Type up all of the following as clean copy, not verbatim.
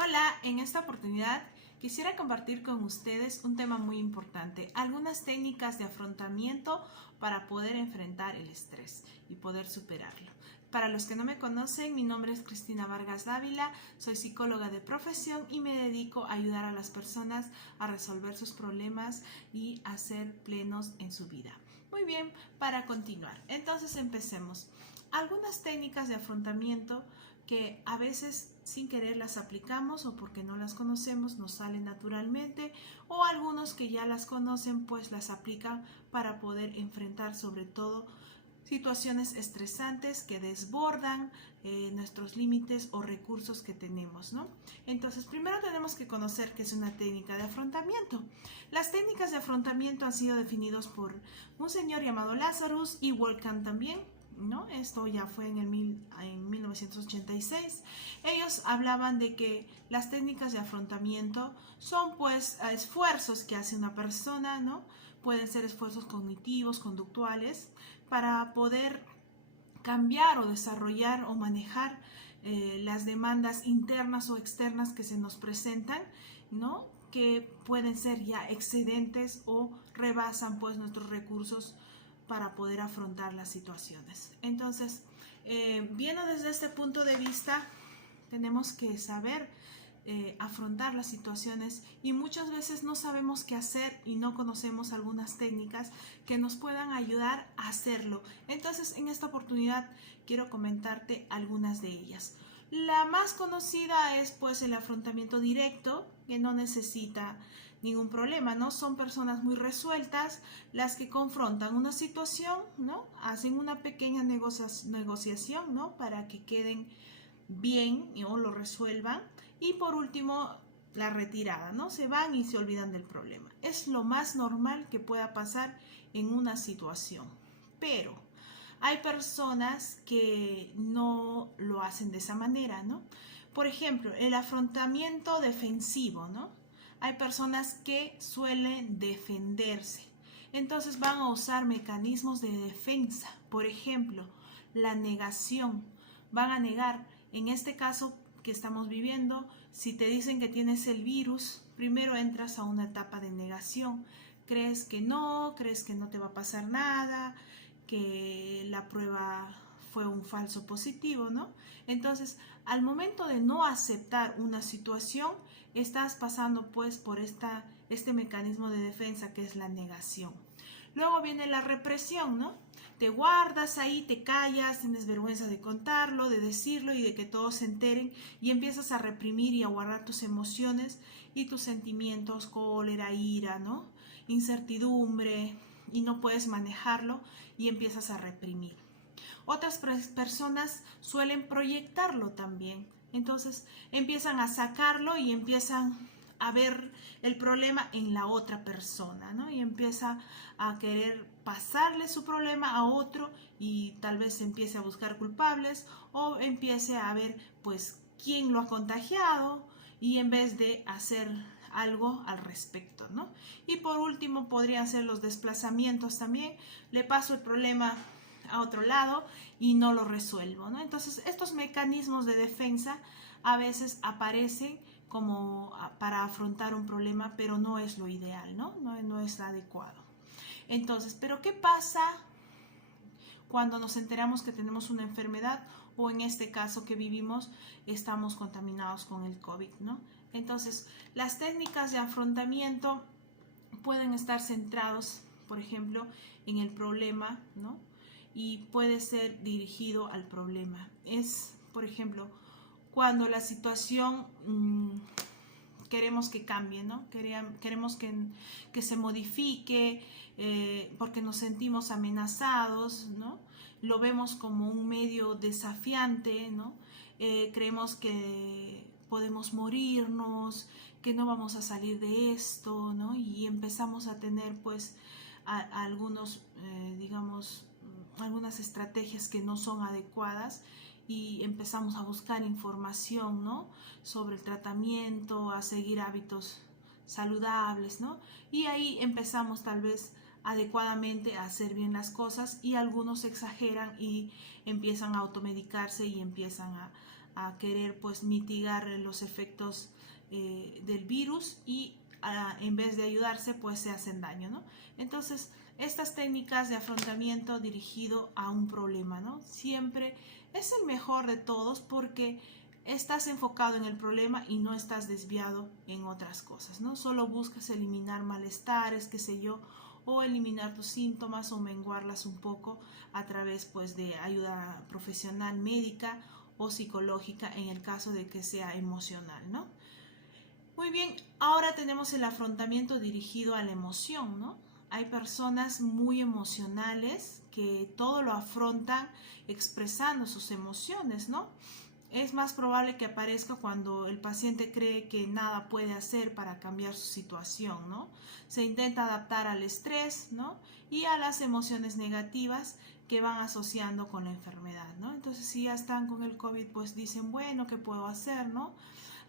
Hola, en esta oportunidad quisiera compartir con ustedes un tema muy importante, algunas técnicas de afrontamiento para poder enfrentar el estrés y poder superarlo. Para los que no me conocen, mi nombre es Cristina Vargas Dávila, soy psicóloga de profesión y me dedico a ayudar a las personas a resolver sus problemas y a ser plenos en su vida. Muy bien, para continuar, entonces empecemos. Algunas técnicas de afrontamiento que a veces sin querer las aplicamos o porque no las conocemos nos salen naturalmente, o algunos que ya las conocen pues las aplican para poder enfrentar sobre todo situaciones estresantes que desbordan nuestros límites o recursos que tenemos, ¿no? Entonces, primero tenemos que conocer qué es una técnica de afrontamiento. Las técnicas de afrontamiento han sido definidas por un señor llamado Lazarus y Wolfgang también, ¿no? Esto ya fue en 1986. Ellos hablaban de que las técnicas de afrontamiento son pues esfuerzos que hace una persona, ¿no? Pueden ser esfuerzos cognitivos, conductuales, para poder cambiar o desarrollar o manejar las demandas internas o externas que se nos presentan, ¿no? Que pueden ser ya excedentes o rebasan pues nuestros recursos para poder afrontar las situaciones. Entonces, viendo desde este punto de vista, tenemos que saber afrontar las situaciones y muchas veces no sabemos qué hacer y no conocemos algunas técnicas que nos puedan ayudar a hacerlo. Entonces, en esta oportunidad quiero comentarte algunas de ellas. La más conocida es pues el afrontamiento directo, que no necesita ningún problema, ¿no? Son personas muy resueltas las que confrontan una situación, ¿no? Hacen una pequeña negociación, ¿no? Para que queden bien o lo resuelvan. Y por último, la retirada, ¿no? Se van y se olvidan del problema. Es lo más normal que pueda pasar en una situación. Pero hay personas que no lo hacen de esa manera, ¿no? Por ejemplo, el afrontamiento defensivo, ¿no? Hay personas que suelen defenderse. Entonces van a usar mecanismos de defensa. Por ejemplo, la negación. Van a negar. En este caso que estamos viviendo, si te dicen que tienes el virus, primero entras a una etapa de negación. Crees que no te va a pasar nada, que la prueba fue un falso positivo, ¿no? Entonces, al momento de no aceptar una situación, estás pasando pues por este mecanismo de defensa que es la negación. Luego viene la represión, ¿no? Te guardas ahí, te callas, tienes vergüenza de contarlo, de decirlo y de que todos se enteren y empiezas a reprimir y a guardar tus emociones y tus sentimientos, cólera, ira, ¿no? Incertidumbre, y no puedes manejarlo y empiezas a reprimir. Otras personas suelen proyectarlo también. Entonces empiezan a sacarlo y empiezan a ver el problema en la otra persona, ¿no? Y empieza a querer pasarle su problema a otro y tal vez empiece a buscar culpables o empiece a ver pues quién lo ha contagiado y en vez de hacer algo al respecto, ¿no? Y por último podrían ser los desplazamientos también. Le paso el problema a otro lado y no lo resuelvo, ¿no? Entonces estos mecanismos de defensa a veces aparecen como para afrontar un problema, pero no es lo ideal, ¿no? No es adecuado. Entonces, ¿pero qué pasa cuando nos enteramos que tenemos una enfermedad o en este caso que vivimos estamos contaminados con el COVID, ¿no? Entonces, las técnicas de afrontamiento pueden estar centrados, por ejemplo, en el problema, ¿no? Y puede ser dirigido al problema. Es, por ejemplo, cuando la situación queremos que cambie, ¿no? Queremos que se modifique porque nos sentimos amenazados, ¿no? Lo vemos como un medio desafiante, ¿no? Creemos que podemos morirnos, que no vamos a salir de esto, ¿no? Y empezamos a tener pues algunos, digamos, algunas estrategias que no son adecuadas y empezamos a buscar información, ¿no? Sobre el tratamiento, a seguir hábitos saludables, ¿no? Y ahí empezamos tal vez adecuadamente a hacer bien las cosas y algunos exageran y empiezan a automedicarse y empiezan a querer pues mitigar los efectos del virus y en vez de ayudarse pues se hacen daño, ¿no? Entonces estas técnicas de afrontamiento dirigido a un problema, ¿no? Siempre es el mejor de todos porque estás enfocado en el problema y no estás desviado en otras cosas, ¿no? Solo buscas eliminar malestares, qué sé yo, o eliminar tus síntomas o menguarlas un poco a través pues de ayuda profesional médica o psicológica en el caso de que sea emocional, ¿no? Muy bien, ahora tenemos el afrontamiento dirigido a la emoción, ¿no? Hay personas muy emocionales que todo lo afrontan expresando sus emociones, ¿no? Es más probable que aparezca cuando el paciente cree que nada puede hacer para cambiar su situación, ¿no? Se intenta adaptar al estrés, ¿no? Y a las emociones negativas que van asociando con la enfermedad, ¿no? Entonces, si ya están con el COVID, pues dicen, bueno, ¿qué puedo hacer, no?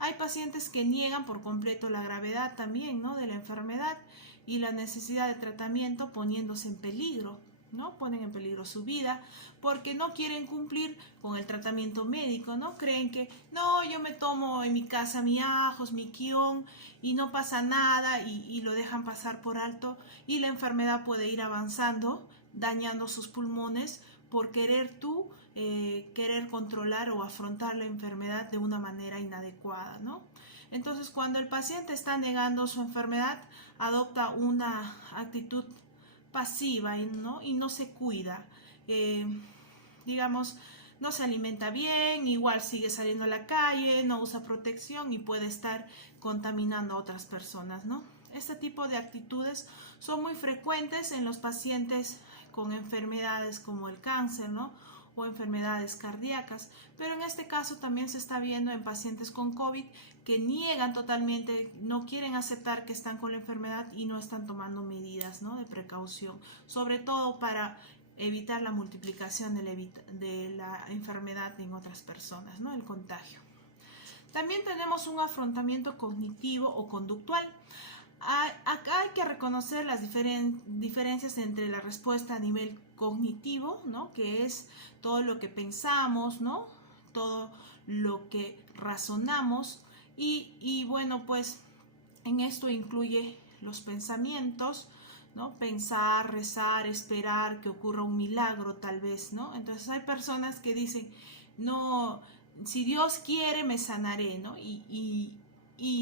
Hay pacientes que niegan por completo la gravedad también, ¿no? De la enfermedad y la necesidad de tratamiento poniéndose en peligro, ¿no? Ponen en peligro su vida porque no quieren cumplir con el tratamiento médico, ¿no? Creen que, no, yo me tomo en mi casa mi ajos, mi quión y no pasa nada y lo dejan pasar por alto y la enfermedad puede ir avanzando, dañando sus pulmones por querer controlar o afrontar la enfermedad de una manera inadecuada, ¿no? Entonces, cuando el paciente está negando su enfermedad, adopta una actitud pasiva, ¿no? Y no se cuida. Digamos, no se alimenta bien, igual sigue saliendo a la calle, no usa protección y puede estar contaminando a otras personas, ¿no? Este tipo de actitudes son muy frecuentes en los pacientes con enfermedades como el cáncer, ¿no? O enfermedades cardíacas, pero en este caso también se está viendo en pacientes con COVID que niegan totalmente, no quieren aceptar que están con la enfermedad y no están tomando medidas, ¿no? De precaución, sobre todo para evitar la multiplicación de la enfermedad en otras personas, ¿no? El contagio. También tenemos un afrontamiento cognitivo o conductual. Acá hay que reconocer las diferencias entre la respuesta a nivel cognitivo, ¿no? Que es todo lo que pensamos, ¿no? Todo lo que razonamos y bueno, pues en esto incluye los pensamientos, ¿no? Pensar, rezar, esperar que ocurra un milagro tal vez, ¿no? Entonces hay personas que dicen, no, si Dios quiere me sanaré, ¿no? Y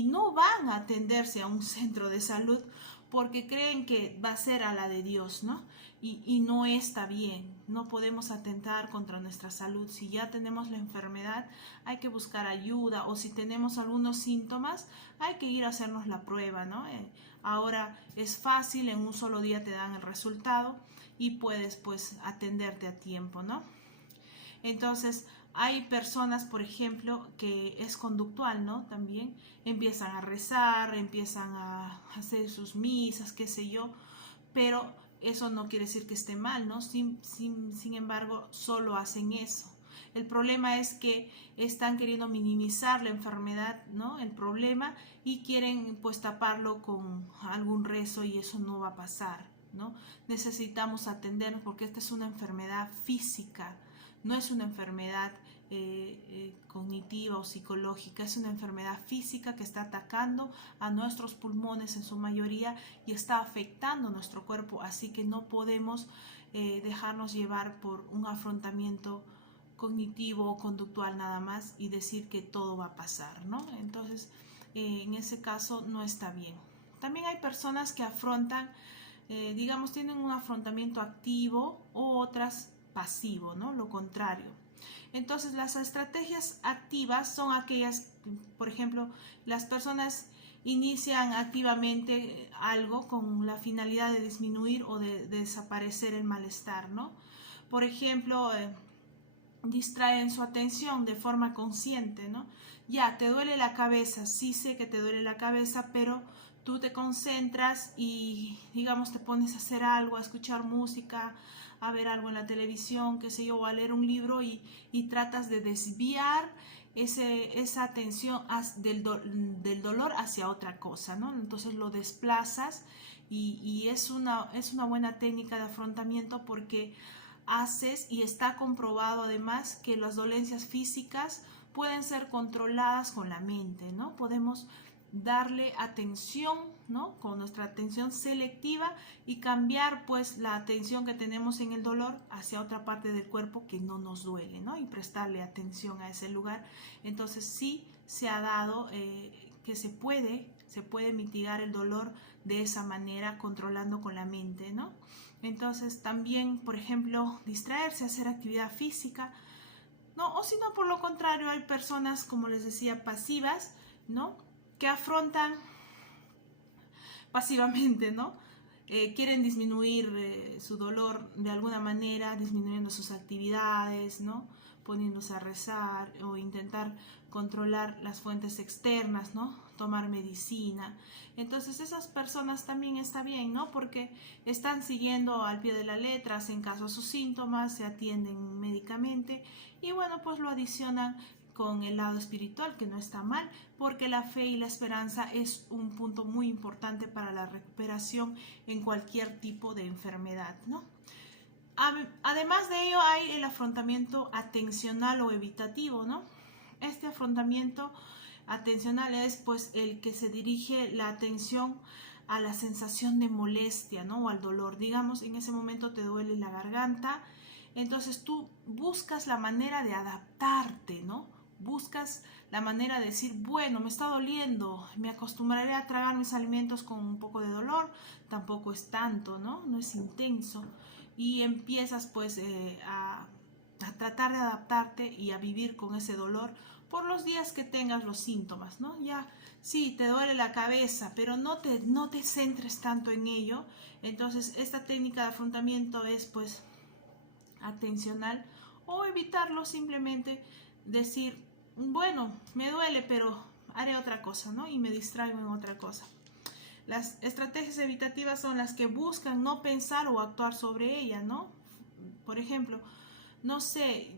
no van a atenderse a un centro de salud porque creen que va a ser a la de Dios, ¿no? Y no está bien, no podemos atentar contra nuestra salud. Si ya tenemos la enfermedad, hay que buscar ayuda o si tenemos algunos síntomas, hay que ir a hacernos la prueba, ¿no? Ahora es fácil, en un solo día te dan el resultado y puedes pues atenderte a tiempo, ¿no? Entonces, hay personas, por ejemplo, que es conductual, ¿no? También empiezan a rezar, empiezan a hacer sus misas, qué sé yo, pero eso no quiere decir que esté mal, ¿no? Sin embargo, solo hacen eso. El problema es que están queriendo minimizar la enfermedad, ¿no? El problema y quieren pues taparlo con algún rezo y eso no va a pasar, ¿no? Necesitamos atendernos porque esta es una enfermedad física, no es una enfermedad cognitiva o psicológica, es una enfermedad física que está atacando a nuestros pulmones en su mayoría y está afectando nuestro cuerpo, así que no podemos dejarnos llevar por un afrontamiento cognitivo o conductual nada más y decir que todo va a pasar, ¿no? Entonces, en ese caso no está bien. También hay personas que afrontan, digamos, tienen un afrontamiento activo o otras pasivo, ¿no? Lo contrario. Entonces, las estrategias activas son aquellas, por ejemplo, las personas inician activamente algo con la finalidad de disminuir o de desaparecer el malestar, ¿no? Por ejemplo, distraen su atención de forma consciente, ¿no? Ya, te duele la cabeza, sí sé que te duele la cabeza, pero tú te concentras y, digamos, te pones a hacer algo, a escuchar música, a ver algo en la televisión, qué sé yo, o a leer un libro y tratas de desviar esa atención del dolor hacia otra cosa, ¿no? Entonces lo desplazas y es una buena técnica de afrontamiento porque haces y está comprobado además que las dolencias físicas pueden ser controladas con la mente, ¿no? Podemos darle atención, ¿no? Con nuestra atención selectiva y cambiar pues la atención que tenemos en el dolor hacia otra parte del cuerpo que no nos duele, ¿no? Y prestarle atención a ese lugar. Entonces sí se ha dado que se puede mitigar el dolor de esa manera, controlando con la mente, ¿no? Entonces también, por ejemplo, distraerse, hacer actividad física, ¿no? O si no, por lo contrario, hay personas, como les decía, pasivas, ¿no? Que afrontan pasivamente, ¿no? Quieren disminuir su dolor de alguna manera, disminuyendo sus actividades, ¿no? Poniéndose a rezar o intentar controlar las fuentes externas, ¿no? Tomar medicina. Entonces esas personas también está bien, ¿no? Porque están siguiendo al pie de la letra, hacen caso a sus síntomas, se atienden médicamente y bueno, pues lo adicionan con el lado espiritual, que no está mal, porque la fe y la esperanza es un punto muy importante para la recuperación en cualquier tipo de enfermedad, ¿no? Además de ello hay el afrontamiento atencional o evitativo, ¿no? Este afrontamiento atencional es pues el que se dirige la atención a la sensación de molestia, ¿no? O al dolor. Digamos, en ese momento te duele la garganta, entonces tú buscas la manera de adaptarte, ¿no? Buscas la manera de decir, bueno, me está doliendo, me acostumbraré a tragar mis alimentos con un poco de dolor, tampoco es tanto, ¿no? No es intenso. Y empiezas pues a tratar de adaptarte y a vivir con ese dolor por los días que tengas los síntomas, ¿no? Ya, sí, te duele la cabeza, pero no te centres tanto en ello. Entonces, esta técnica de afrontamiento es pues atencional o evitarlo, simplemente decir, bueno, me duele, pero haré otra cosa, ¿no? Y me distraigo en otra cosa. Las estrategias evitativas son las que buscan no pensar o actuar sobre ella, ¿no? Por ejemplo, no sé,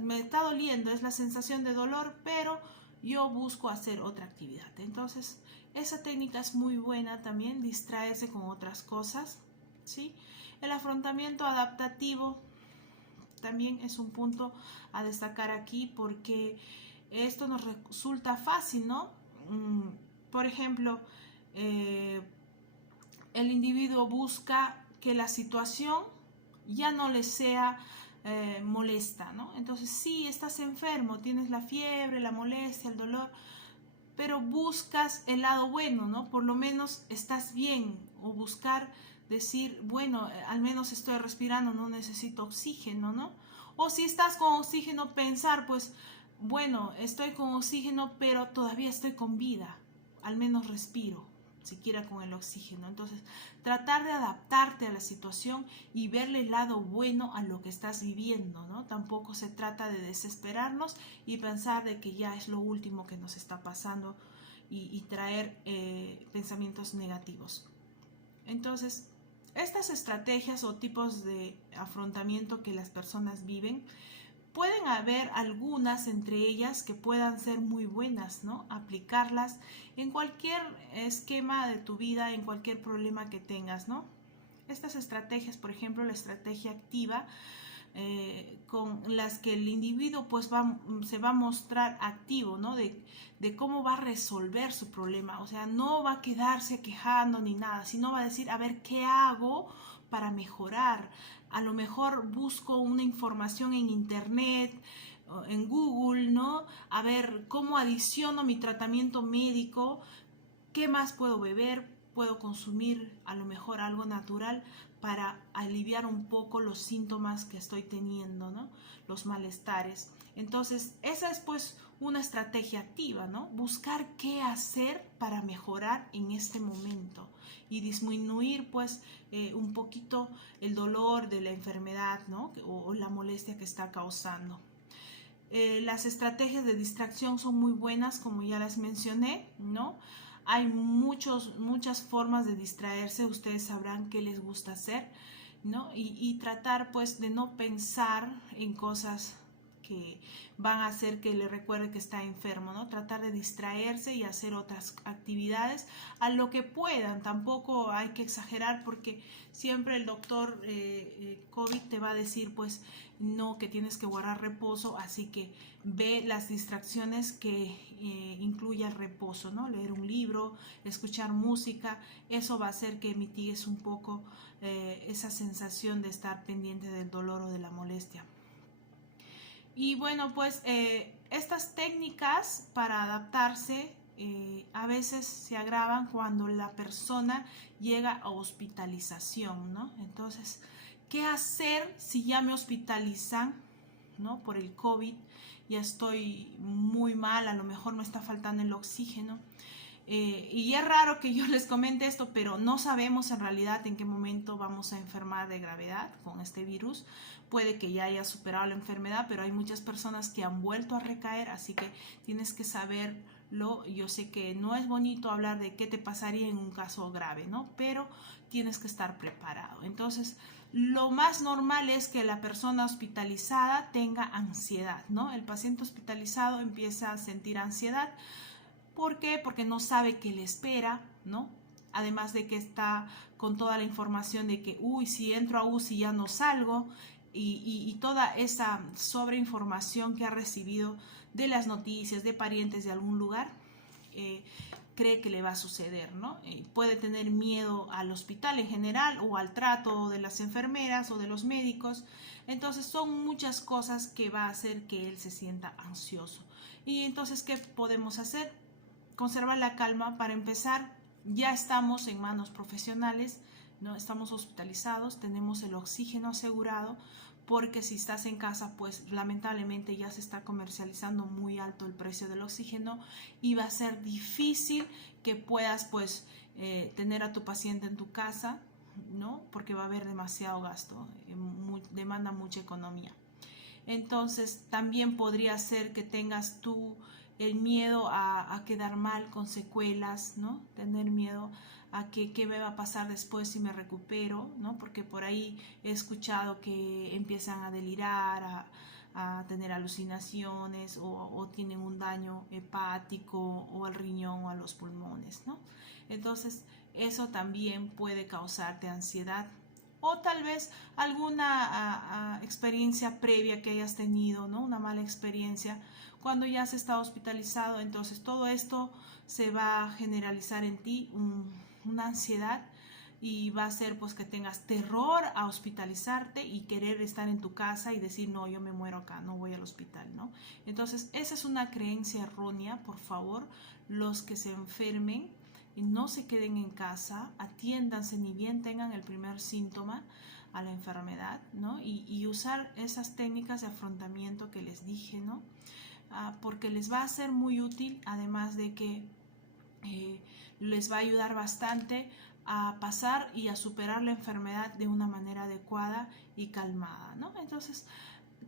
me está doliendo, es la sensación de dolor, pero yo busco hacer otra actividad. Entonces, esa técnica es muy buena también, distraerse con otras cosas, ¿sí? El afrontamiento adaptativo también es un punto a destacar aquí porque esto nos resulta fácil, ¿no? Por ejemplo, el individuo busca que la situación ya no le sea molesta, ¿no? Entonces, sí, estás enfermo, tienes la fiebre, la molestia, el dolor, pero buscas el lado bueno, ¿no? Por lo menos estás bien, o buscar decir, bueno, al menos estoy respirando, no necesito oxígeno, ¿no? O si estás con oxígeno, pensar, pues, bueno, estoy con oxígeno, pero todavía estoy con vida, al menos respiro, siquiera con el oxígeno. Entonces, tratar de adaptarte a la situación y verle el lado bueno a lo que estás viviendo, ¿no? Tampoco se trata de desesperarnos y pensar de que ya es lo último que nos está pasando y traer pensamientos negativos. Entonces, estas estrategias o tipos de afrontamiento que las personas viven, pueden haber algunas entre ellas que puedan ser muy buenas, ¿no? Aplicarlas en cualquier esquema de tu vida, en cualquier problema que tengas, ¿no? Estas estrategias, por ejemplo, la estrategia activa, con las que el individuo pues se va a mostrar activo, ¿no? De cómo va a resolver su problema. O sea, no va a quedarse quejando ni nada, sino va a decir, a ver, ¿qué hago para mejorar? A lo mejor busco una información en internet, en Google, ¿no? A ver, ¿cómo adiciono mi tratamiento médico? ¿Qué más puedo beber? ¿Puedo consumir a lo mejor algo natural para aliviar un poco los síntomas que estoy teniendo, ¿no? Los malestares. Entonces, esa es pues una estrategia activa, ¿no? Buscar qué hacer para mejorar en este momento y disminuir pues un poquito el dolor de la enfermedad, ¿no? O la molestia que está causando. Las estrategias de distracción son muy buenas, como ya las mencioné, ¿no? Hay muchas formas de distraerse, ustedes sabrán qué les gusta hacer, ¿no? Y tratar pues de no pensar en cosas que van a hacer que le recuerde que está enfermo, ¿no? Tratar de distraerse y hacer otras actividades a lo que puedan. Tampoco hay que exagerar porque siempre el doctor COVID te va a decir, pues, no, que tienes que guardar reposo, así que ve las distracciones que incluya el reposo, ¿no? Leer un libro, escuchar música, eso va a hacer que mitigues un poco esa sensación de estar pendiente del dolor o de la molestia. Y bueno, pues estas técnicas para adaptarse a veces se agravan cuando la persona llega a hospitalización, ¿no? Entonces, ¿qué hacer si ya me hospitalizan, ¿no? Por el COVID, ya estoy muy mal, a lo mejor me está faltando el oxígeno. Y es raro que yo les comente esto, pero no sabemos en realidad en qué momento vamos a enfermar de gravedad con este virus. Puede que ya haya superado la enfermedad, pero hay muchas personas que han vuelto a recaer, así que tienes que saberlo. Yo sé que no es bonito hablar de qué te pasaría en un caso grave, ¿no? Pero tienes que estar preparado. Entonces, lo más normal es que la persona hospitalizada tenga ansiedad, ¿no? El paciente hospitalizado empieza a sentir ansiedad. ¿Por qué? Porque no sabe qué le espera, ¿no? Además de que está con toda la información de que, uy, si entro a UCI ya no salgo, y toda esa sobreinformación que ha recibido de las noticias, de parientes de algún lugar, cree que le va a suceder, ¿no? Puede tener miedo al hospital en general o al trato de las enfermeras o de los médicos. Entonces son muchas cosas que va a hacer que él se sienta ansioso. Y entonces, ¿qué podemos hacer? Conservar la calma. Para empezar, ya estamos en manos profesionales, no estamos hospitalizados, tenemos el oxígeno asegurado, porque si estás en casa, pues lamentablemente ya se está comercializando muy alto el precio del oxígeno y va a ser difícil que puedas pues tener a tu paciente en tu casa, ¿no? Porque va a haber demasiado gasto, demanda mucha economía. Entonces también podría ser que tengas tú el miedo a quedar mal con secuelas, ¿no? Tener miedo a que qué me va a pasar después si me recupero, ¿no? Porque por ahí he escuchado que empiezan a delirar, a tener alucinaciones o tienen un daño hepático o al riñón o a los pulmones, ¿no? Entonces eso también puede causarte ansiedad. O tal vez alguna experiencia previa que hayas tenido, ¿no? Una mala experiencia cuando ya has estado hospitalizado. Entonces todo esto se va a generalizar en ti, una ansiedad, y va a hacer pues que tengas terror a hospitalizarte y querer estar en tu casa y decir, no, yo me muero acá, no voy al hospital, ¿no? Entonces esa es una creencia errónea. Por favor, los que se enfermen, no se queden en casa, atiéndanse ni bien tengan el primer síntoma a la enfermedad, ¿no? Y usar esas técnicas de afrontamiento que les dije, ¿no? Porque les va a ser muy útil, además de que les va a ayudar bastante a pasar y a superar la enfermedad de una manera adecuada y calmada, ¿no? Entonces,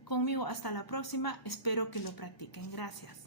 conmigo hasta la próxima, espero que lo practiquen. Gracias.